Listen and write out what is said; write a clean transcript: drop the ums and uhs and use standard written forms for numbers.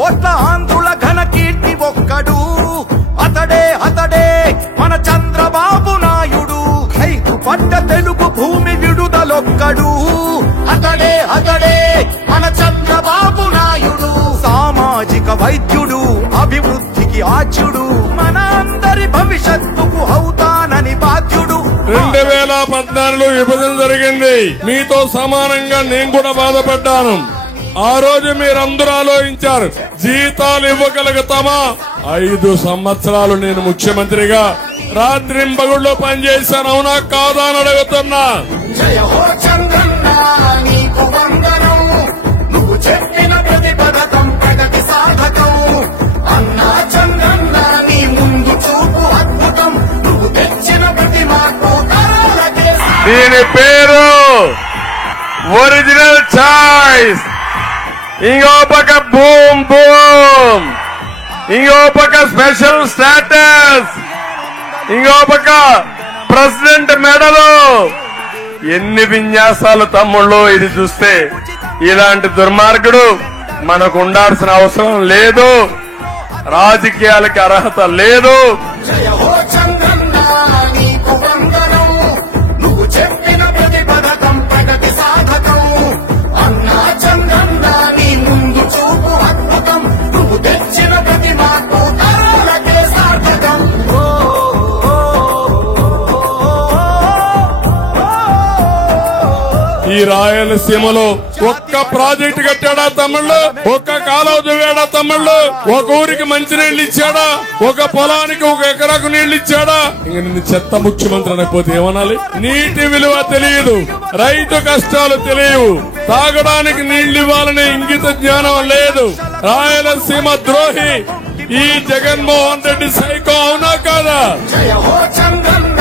కోట్ల ఆంధ్రుల ఘన కీర్తి ఒక్కడు, అతడే అతడే మన చంద్రబాబు నాయుడు. 5 పడ్డ తెలుగు భూమి విడుదలొక్కడు, అతడే అతడే మన చంద్రబాబు నాయుడు. సామాజిక వైద్యుడు, అభివృద్ధికి ఆద్యుడు, మన అందరి భవిష్యత్తుకు అవుతానని బాధ్యుడు. 2014లో విభజన జరిగింది. మీతో సమానంగా నేను కూడా బాధపడ్డాను. ఆ రోజు మీరందరూ ఆలోచించారు, జీతాలు ఇవ్వగలుగుతామా? 5 సంవత్సరాలు నేను ముఖ్యమంత్రిగా రాత్రింబగుళ్ళో పనిచేశాను. అవునా కాదా అని అడుగుతున్నా. జయ హో చంద్రన్న నీకు వందనం, నువ్వు చెప్పిన ప్రతి పథకం ప్రగతి సాధకం. అన్నా చంద్రన్న నీ ముందు చూపు అద్భుతం, నువ్వు తెచ్చిన ప్రతి మార్పు తరాలకే. దీని పేరు ఒరిజినల్ చాయిస్. ఇంకో పక్క బూమ్ బూమ్, ఇంకో పక్క స్పెషల్ స్టేటస్, ఇంకో పక్క ప్రెసిడెంట్ మెడలు. ఎన్ని విన్యాసాలు తమ్ముళ్ళు. ఇది చూస్తే ఇలాంటి దుర్మార్గుడు మనకు ఉండాల్సిన అవసరం లేదు, రాజకీయాలకి అర్హత లేదు. జయ హో చంద్రన్న నీకు వందనం, నువ్వు చెప్పిన ప్రతి పథకం ప్రగతి సాధకం. అన్నా చంద్రన్న నీ ముందు చూపు అద్భుతం, నువ్వు తెచ్చిన ప్రతి మార్పు తరాలకే సార్థకం. ఈ రాయలసీమలో ఒక్క ప్రాజెక్టు కట్టాడా తమ్ముళ్ళు? ఒక్క కాలువ దువ్వాడా తమ్ముళ్ళు? ఒక ఊరికి మంచినీళ్లు ఇచ్చాడా? ఒక పొలానికి 1 ఎకరాకు నీళ్లు ఇచ్చాడా? ఇంక నిన్ను చెత్త ముఖ్యమంత్రి అనకపోతే ఏమనాలి? నీటి విలువ తెలియదు, రైతు కష్టాలు తెలియవు, తాగడానికి నీళ్లు ఇవ్వాలనే ఇంగిత జ్ఞానం లేదు. రాయలసీమ ద్రోహి ఈ జగన్మోహన్ రెడ్డి సైకో. అవునా కాదా? జయ హో చంద్రన్న